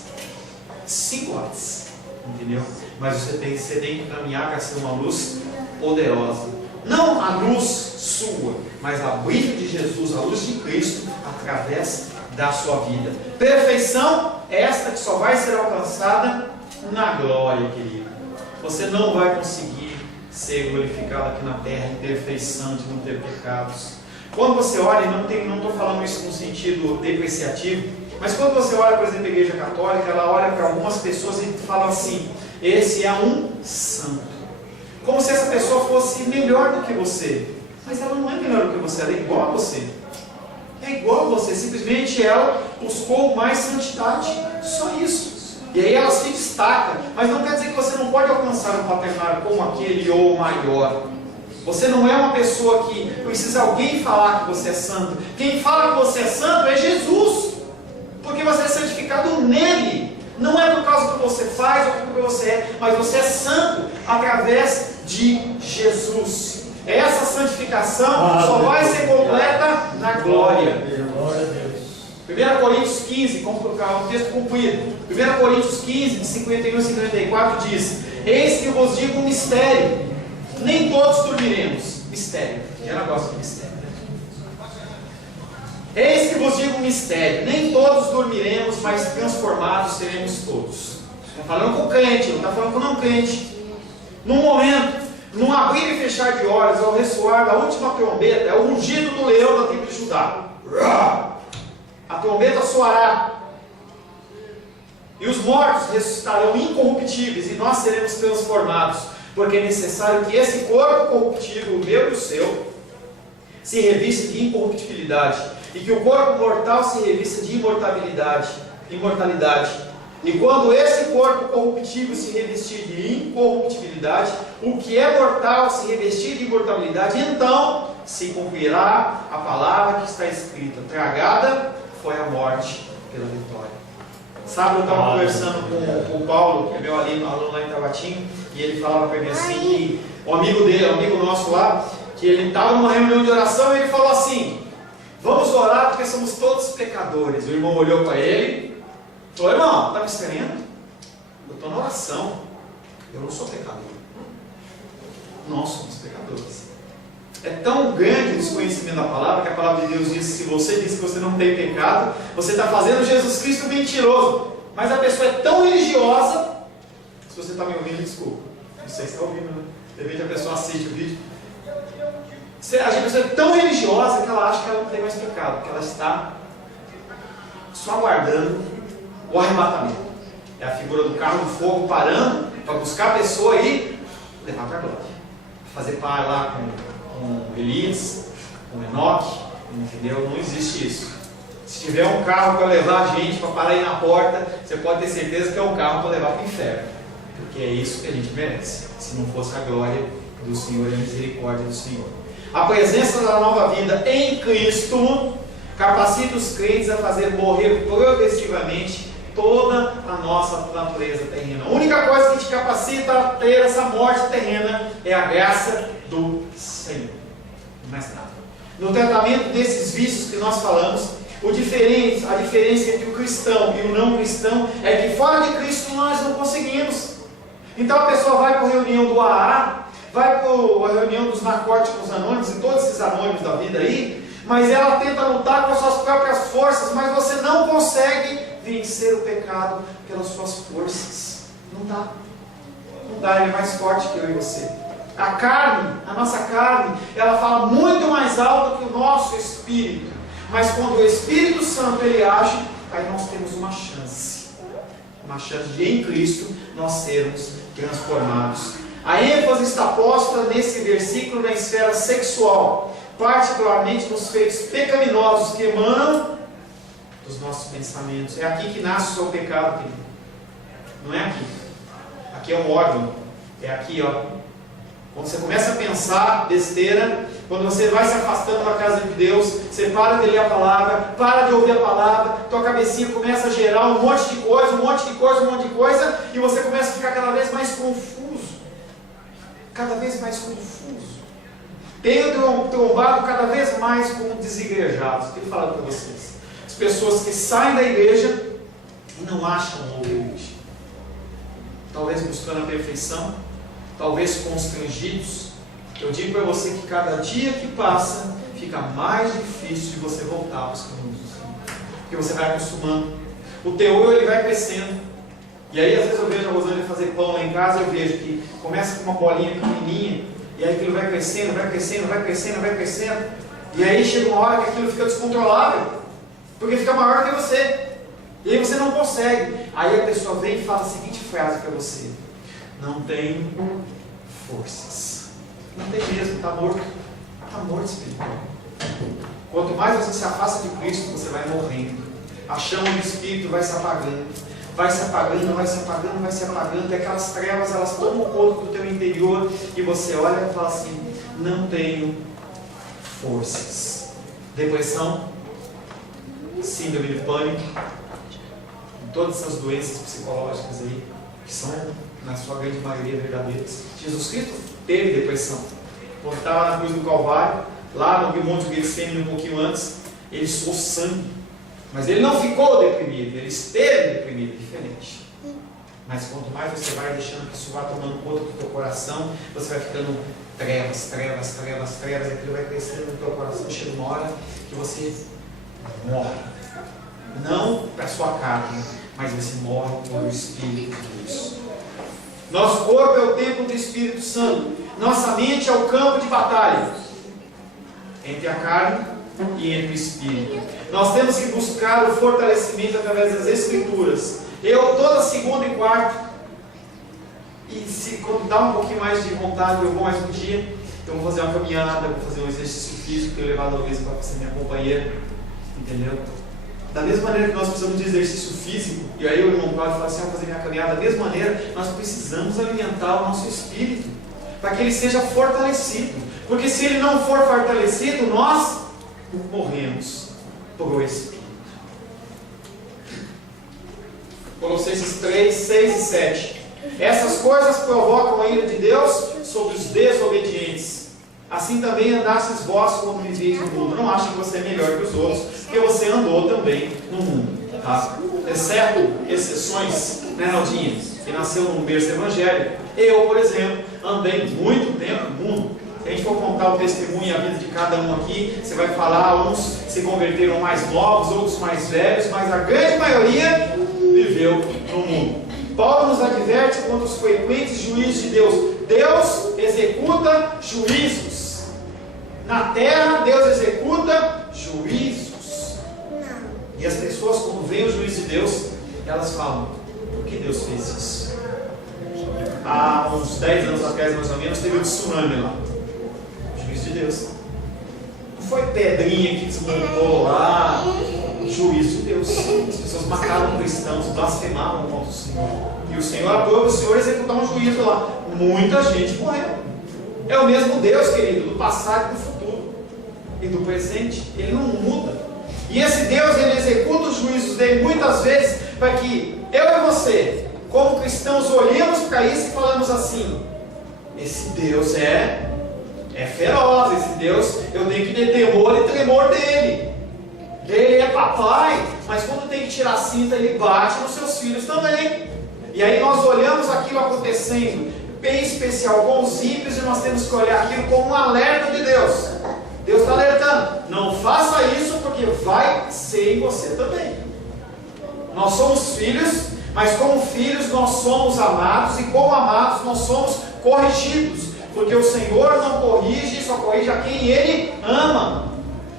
5 watts, entendeu? Mas você tem que caminhar para ser uma luz poderosa. Não a luz sua, mas a brilho de Jesus, a luz de Cristo, através da sua vida. Perfeição é esta que só vai ser alcançada na glória, querido. Você não vai conseguir ser glorificado aqui na terra em perfeição, de não ter pecados. Quando você olha, não estou falando isso no sentido depreciativo, mas quando você olha, por exemplo, a Igreja Católica, ela olha para algumas pessoas e fala assim: esse é um santo. Como se essa pessoa fosse melhor do que você. Mas ela não é melhor do que você, ela é igual a você. É igual a você, simplesmente ela buscou mais santidade. Só isso. E aí ela se destaca. Mas não quer dizer que você não pode alcançar um patamar como aquele ou maior. Você não é uma pessoa que precisa alguém falar que você é santo. Quem fala que você é santo é Jesus. Porque você é santificado nele. Não é por causa do que você faz ou do que você é, mas você é santo através de Jesus. Essa santificação só vai ser completa na glória. 1 Coríntios 15, vamos colocar um texto cumprido. 1 Coríntios 15, de 51 a 54 diz: eis que vos digo um mistério, nem todos dormiremos. Mistério, já não gosto de mistério. Eis que vos digo um mistério, nem todos dormiremos, mas transformados seremos todos. Está falando com o crente, não está falando com o não crente. Num momento, num abrir e fechar de olhos, ao ressoar da última trombeta, é o rugido do leão da tribo de Judá. A a trombeta soará, e os mortos ressuscitarão incorruptíveis, e nós seremos transformados, porque é necessário que esse corpo corruptível, o meu e o seu, se revista de incorruptibilidade, e que o corpo mortal se revista de imortalidade. E quando esse corpo corruptível se revestir de incorruptibilidade, o que é mortal se revestir de imortalidade, então se cumprirá a palavra que está escrita: tragada foi a morte pela vitória. Sabe, eu estava conversando com o Paulo, que é meu aluno lá em Tabatinho, e ele falava para mim assim, que o amigo dele, um amigo nosso lá, que ele estava numa reunião de oração e ele falou assim: vamos orar porque somos todos pecadores. O irmão olhou para ele e falou: irmão, está me estranhando? Eu estou na oração, eu não sou pecador. Nós somos pecadores. É tão grande o desconhecimento da palavra, que a palavra de Deus diz: se você diz que você não tem pecado, você está fazendo Jesus Cristo mentiroso. Mas a pessoa é tão religiosa, se você está me ouvindo, desculpa, não sei se está ouvindo, né? De repente a pessoa assiste o vídeo. A pessoa é tão religiosa que ela acha que ela não tem mais pecado, que ela está só aguardando o arrebatamento. É a figura do carro do fogo parando para buscar a pessoa e levar para a glória. Fazer par lá com Elias, com Enoque, entendeu? Não existe isso. Se tiver um carro para levar a gente, para parar aí na porta, você pode ter certeza que é um carro para levar para o inferno, porque é isso que a gente merece, se não fosse a glória do Senhor e a misericórdia do Senhor. A presença da nova vida em Cristo capacita os crentes a fazer morrer progressivamente toda a nossa natureza terrena. A única coisa que te capacita a ter essa morte terrena é a graça do Senhor. Mais nada. No tratamento desses vícios que nós falamos, a diferença entre o cristão e o não cristão é que fora de Cristo nós não conseguimos. Então a pessoa vai para a reunião do AA, vai para a reunião dos narcóticos anônimos e todos esses anônimos da vida aí, mas ela tenta lutar com as suas próprias forças, mas você não consegue vencer o pecado pelas suas forças. Não dá. Não dá, ele é mais forte que eu e você. A carne, a nossa carne, ela fala muito mais alto que o nosso espírito. Mas quando o Espírito Santo ele age, aí nós temos uma chance de em Cristo nós sermos transformados. A ênfase está posta nesse versículo na esfera sexual, particularmente nos feitos pecaminosos que emanam dos nossos pensamentos. É aqui que nasce o seu pecado, querido. Não é aqui. Aqui é um órgão. É aqui, ó. Quando você começa a pensar besteira, quando você vai se afastando da casa de Deus, você para de ler a palavra, para de ouvir a palavra, tua cabecinha começa a gerar um monte de coisa, e você começa a ficar cada vez mais confuso. Cada vez mais confuso. Tenho trombado cada vez mais com desigrejados. Tenho falado para vocês. As pessoas que saem da igreja e não acham outra igreja. Talvez buscando a perfeição, talvez constrangidos. Eu digo para você que cada dia que passa fica mais difícil de você voltar para os caminhos do Senhor, porque você vai acostumando. O teor ele vai crescendo. E aí às vezes eu vejo a Rosângela fazer pão lá em casa, eu vejo que começa com uma bolinha pequenininha, e aí aquilo vai crescendo, e aí chega uma hora que aquilo fica descontrolável, porque fica maior que você, e aí você não consegue. Aí a pessoa vem e fala a seguinte frase para você: não tenho forças. Não tem mesmo, está morto. Está morto espiritual. Quanto mais você se afasta de Cristo, você vai morrendo. A chama do Espírito vai se apagando. Vai se apagando, e aquelas trevas elas tomam conta do teu interior, e você olha e fala assim: não tenho forças. Depressão, síndrome de pânico, todas essas doenças psicológicas aí, que são, na sua grande maioria, verdadeiras. Jesus Cristo teve depressão. Quando estava na cruz do Calvário, lá no Monte Getsemane, um pouquinho antes, ele suou sangue. Mas ele não ficou deprimido, ele esteve deprimido, diferente. Mas quanto mais você vai deixando que isso vá tomando conta do teu coração, você vai ficando trevas, e aquilo vai crescendo no teu coração. Chega uma hora que você morre. Não para a sua carne, mas você morre pelo Espírito de Deus. Nosso corpo é o templo do Espírito Santo. Nossa mente é o campo de batalha entre a carne e entre o Espírito. Nós temos que buscar o fortalecimento através das Escrituras. Eu, toda segunda e quarta, e se quando dá um pouquinho mais de vontade, eu vou mais um dia, então vou fazer uma caminhada, vou fazer um exercício físico, que eu levar uma vez para ser minha companheira, entendeu? Da mesma maneira que nós precisamos de exercício físico, e aí o irmão Cláudio fala assim, vou fazer minha caminhada, da mesma maneira, nós precisamos alimentar o nosso espírito, para que ele seja fortalecido, porque se ele não for fortalecido, nós morremos por o Espírito. Colossenses 3, 6 e 7. Essas coisas provocam a ira de Deus sobre os desobedientes. Assim também andastes vós quando viveis no mundo. Não achem que você é melhor que os outros, porque você andou também no mundo. Tá? Exceto exceções, né, Naldinha? Que nasceu num berço evangélico. Eu, por exemplo, andei muito tempo no mundo. Se a gente for contar o testemunho e a vida de cada um aqui, você vai falar, uns se converteram mais novos, outros mais velhos, mas a grande maioria viveu no mundo. Paulo nos adverte contra os frequentes juízos de Deus. Deus executa juízos. Na terra, Deus executa juízos. E as pessoas, quando veem o juízo de Deus, elas falam, por que Deus fez isso? Há uns 10 anos atrás, mais ou menos, teve um tsunami lá. Juízo de Deus. Não foi pedrinha que desmontou lá. Juízo de Deus. As pessoas mataram cristãos, blasfemavam contra o Senhor. E o Senhor aprova o Senhor executar um juízo lá. Muita gente morreu. É o mesmo Deus, querido, do passado e do futuro. E do presente. Ele não muda. E esse Deus, ele executa os juízos dele muitas vezes para que eu e você, como cristãos, olhemos para isso e falamos assim: esse Deus é feroz, esse Deus, eu tenho que ter temor e tremor dele. Ele é papai, mas quando tem que tirar a cinta, ele bate nos seus filhos também. E aí nós olhamos aquilo acontecendo, bem especial com os ímpios, e nós temos que olhar aquilo como um alerta de Deus. Deus está alertando, não faça isso porque vai ser em você também. Nós somos filhos, mas como filhos nós somos amados, e como amados nós somos corrigidos, porque o Senhor não corrige, só corrige a quem Ele ama.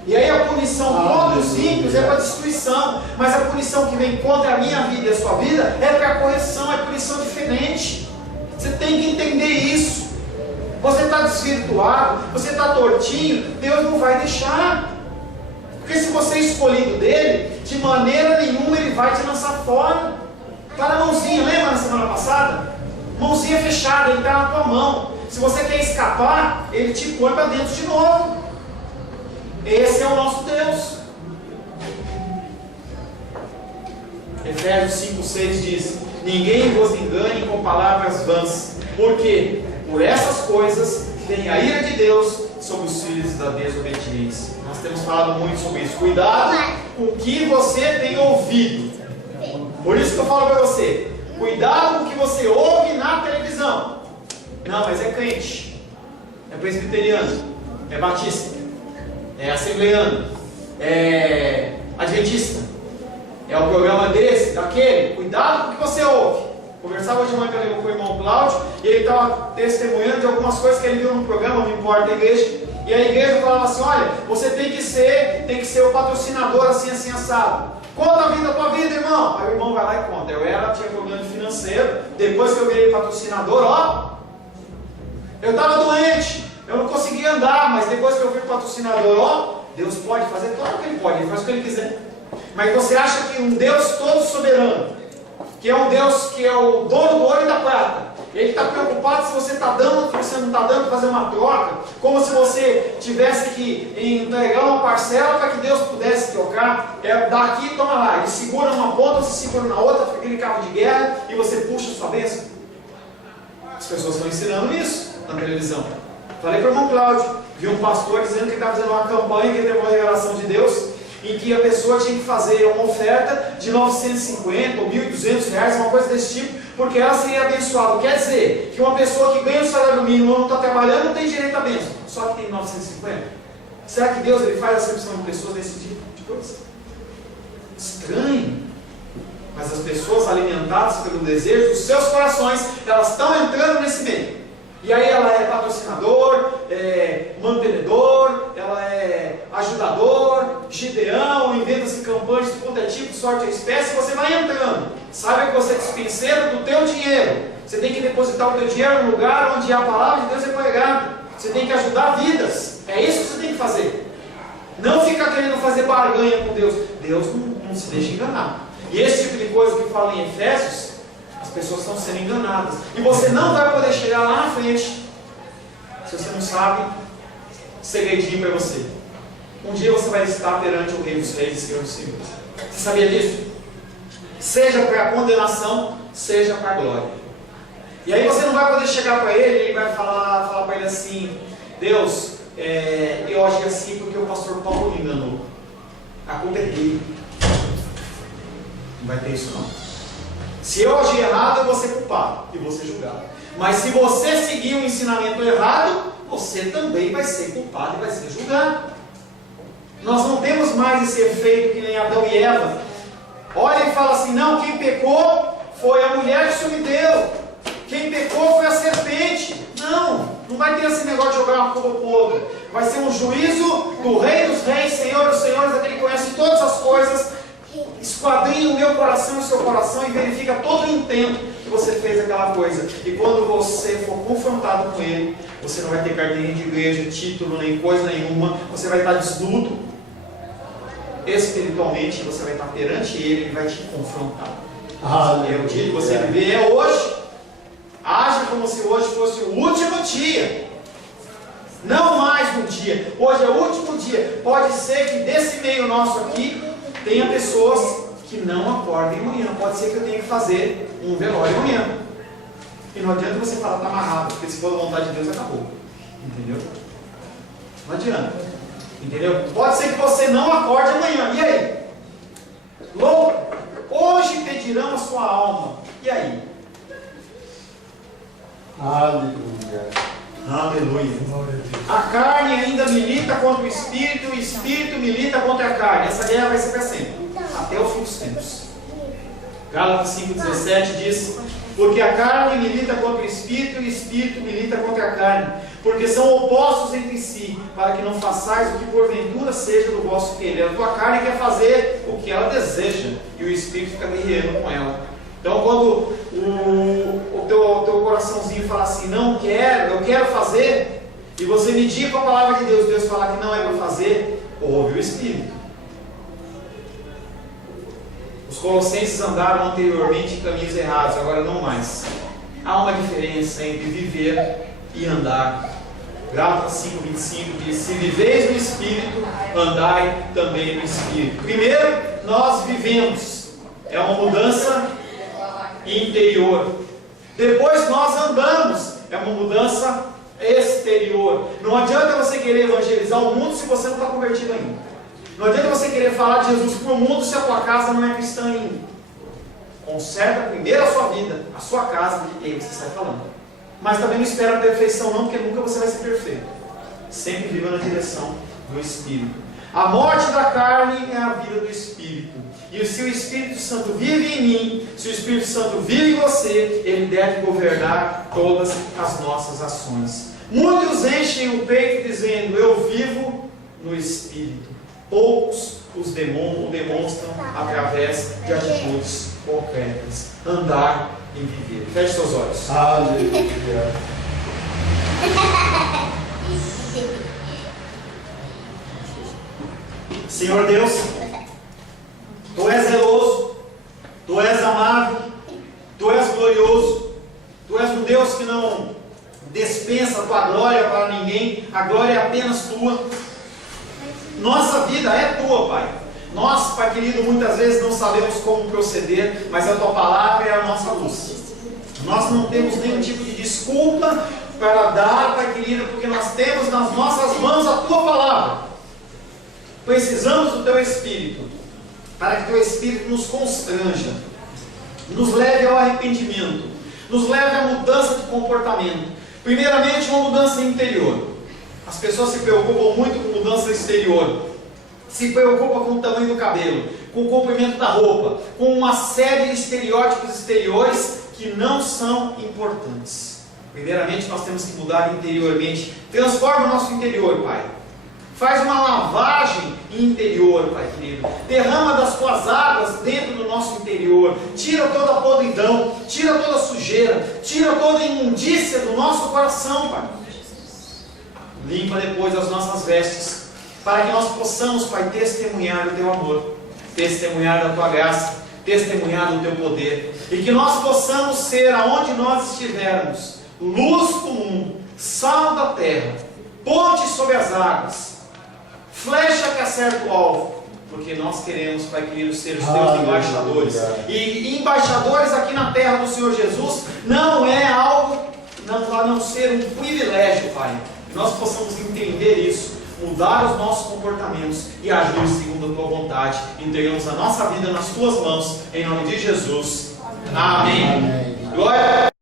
E aí a punição contra os ímpios é para destruição, mas a punição que vem contra a minha vida e a sua vida é para a correção, é punição diferente. Você tem que entender isso. Você está desvirtuado, você está tortinho, Deus não vai deixar. Porque se você é escolhido dele, de maneira nenhuma ele vai te lançar fora. Está na mãozinha, lembra na semana passada? Mãozinha fechada, ele está na tua mão. Se você quer escapar, ele te põe para dentro de novo. Esse é o nosso Deus. Efésios 5,6 diz: ninguém vos engane com palavras vãs, porque por essas coisas vem a ira de Deus sobre os filhos da desobediência. Nós temos falado muito sobre isso. Cuidado com o que você tem ouvido. Por isso que eu falo para você: cuidado com o que você ouve na televisão. Não, mas é crente, é presbiteriano, é batista, é assembleano, é adventista, é o programa desse, daquele. Cuidado com o que você ouve. Conversava hoje de manhã com o irmão Cláudio, e ele estava testemunhando de algumas coisas que ele viu no programa, não importa a igreja, e a igreja falava assim: olha, você tem que ser o patrocinador assim, assim, assado. Conta a vida, a tua vida, irmão. Aí o irmão vai lá e conta. Tinha problema financeiro, depois que eu virei patrocinador, eu estava doente, eu não conseguia andar, mas depois que eu fui patrocinador, Deus pode fazer, claro que Ele pode, Ele faz o que Ele quiser. Mas você acha que um Deus todo soberano, que é um Deus que é o dono do ouro e da prata, Ele está preocupado se você está dando, se você não está dando, fazer uma troca, como se você tivesse que entregar uma parcela para que Deus pudesse trocar, daqui, toma lá, Ele segura numa ponta, você segura na outra, fica aquele cabo de guerra, e você puxa a sua bênção. As pessoas estão ensinando isso na televisão. Falei para o irmão Cláudio, vi um pastor dizendo que ele estava fazendo uma campanha, que ele teve uma revelação de Deus, em que a pessoa tinha que fazer uma oferta de 950 ou 1.200 reais, uma coisa desse tipo, porque ela seria abençoada. Quer dizer, que uma pessoa que ganha o salário mínimo ou não está trabalhando não tem direito a bênção, só que tem 950. Será que Deus ele faz acepção de pessoas desse tipo de coisa? Estranho. Mas as pessoas alimentadas pelo desejo dos seus corações, elas estão entrando nesse meio. E aí ela é patrocinador, é mantenedor, ela é ajudador, Gideão, inventa-se campanhas de todo tipo, sorte a espécie, você vai entrando. Saiba que você é dispenseiro do teu dinheiro. Você tem que depositar o teu dinheiro no lugar onde a palavra de Deus é pregada. Você tem que ajudar vidas. É isso que você tem que fazer. Não ficar querendo fazer barganha com Deus. Deus não se deixa enganar. E esse tipo de coisa que fala em Efésios, as pessoas estão sendo enganadas. E você não vai poder chegar lá na frente se você não sabe segredinho para você. Um dia você vai estar perante o Rei dos Reis e Senhor dos Senhores. Você sabia disso? Seja para a condenação, seja para a glória. E aí você não vai poder chegar para ele vai falar para ele assim: Deus, eu agi assim porque o pastor Paulo me enganou. A culpa é dele. Não vai ter isso não. Se eu agir errado, eu vou ser culpado e vou ser julgado. Mas se você seguir o ensinamento errado, você também vai ser culpado e vai ser julgado. Nós não temos mais esse efeito que nem Adão e Eva. Olha e fala assim: não, quem pecou foi a mulher que se me deu. Quem pecou foi a serpente. Não vai ter esse negócio de jogar uma culpa para o outro. Vai ser um juízo do Rei dos Reis, Senhor dos Senhores, aquele que conhece todas as coisas, esquadrinha o meu coração e o seu coração e verifica todo o intento que você fez aquela coisa. E quando você for confrontado com ele, você não vai ter carteirinha de igreja, título, nem coisa nenhuma. Você vai estar desnudo. Espiritualmente, você vai estar perante ele e vai te confrontar. É o dia que você viver, é hoje. Age como se hoje fosse o último dia. Não mais um dia. Hoje é o último dia. Pode ser que desse meio nosso aqui tenha pessoas que não acordem amanhã. Pode ser que eu tenha que fazer um velório amanhã. E não adianta você falar, está amarrado, porque se for da vontade de Deus, acabou. Entendeu? Não adianta. Entendeu? Pode ser que você não acorde amanhã. E aí? Louco, hoje pedirão a sua alma. E aí? Aleluia. Aleluia. A carne ainda milita contra o espírito milita contra a carne. Essa guerra vai ser para sempre, até o fim dos tempos. Gálatas 5,17 diz: porque a carne milita contra o espírito e o espírito milita contra a carne, porque são opostos entre si, para que não façais o que porventura seja do vosso querer. A tua carne quer fazer o que ela deseja, e o espírito fica guerreando com ela. Então, quando o teu coraçãozinho fala assim: não quero, eu quero fazer, e você medir com a palavra de Deus, Deus falar que não é para fazer, ouve o Espírito. Os colossenses andaram anteriormente em caminhos errados, agora não mais. Há uma diferença entre viver e andar. Gálatas 5,25 diz: se viveis no Espírito, andai também no Espírito. Primeiro, nós vivemos, é uma mudança interior. Depois nós andamos, é uma mudança exterior. Não adianta você querer evangelizar o mundo se você não está convertido ainda. Não adianta você querer falar de Jesus para o mundo se a tua casa não é cristã ainda. Conserta primeiro a sua vida, a sua casa, e aí você sai falando. Mas também não espera a perfeição não, porque nunca você vai ser perfeito. Sempre viva na direção do Espírito. A morte da carne é a vida do Espírito. E se o Espírito Santo vive em mim, se o Espírito Santo vive em você, ele deve governar todas as nossas ações. Muitos enchem o peito dizendo: eu vivo no Espírito. Poucos os demonstram através de atitudes concretas. Andar em viver. Feche seus olhos. Aleluia. Senhor Deus, Tu és zeloso, Tu és amável, Tu és glorioso, Tu és um Deus que não dispensa a Tua glória para ninguém, a glória é apenas Tua. Nossa vida é Tua, Pai. Nós, Pai querido, muitas vezes não sabemos como proceder, mas a Tua palavra é a nossa luz. Nós não temos nenhum tipo de desculpa para dar, Pai querido, porque nós temos nas nossas mãos a Tua palavra. Precisamos do Teu Espírito, para que Teu Espírito nos constranja, nos leve ao arrependimento, nos leve à mudança de comportamento. Primeiramente, uma mudança interior. As pessoas se preocupam muito com mudança exterior, se preocupam com o tamanho do cabelo, com o comprimento da roupa, com uma série de estereótipos exteriores que não são importantes. Primeiramente, nós temos que mudar interiormente. Transforma o nosso interior, Pai. Faz uma lavagem interior, Pai querido. Derrama das tuas águas dentro do nosso interior. Tira toda a podridão, tira toda a sujeira, tira toda a imundícia do nosso coração, Pai. Limpa depois as nossas vestes, para que nós possamos, Pai, testemunhar o teu amor, testemunhar da tua graça, testemunhar do teu poder, e que nós possamos ser, aonde nós estivermos, luz do mundo, sal da terra, ponte sobre as águas, flecha que acerta o alvo, porque nós queremos, Pai querido, ser os teus embaixadores. E embaixadores aqui na terra do Senhor Jesus não é algo, a não ser um privilégio, Pai. Que nós possamos entender isso, mudar os nossos comportamentos e agir segundo a tua vontade. Entregamos a nossa vida nas tuas mãos, em nome de Jesus. Amém. Amém. Glória a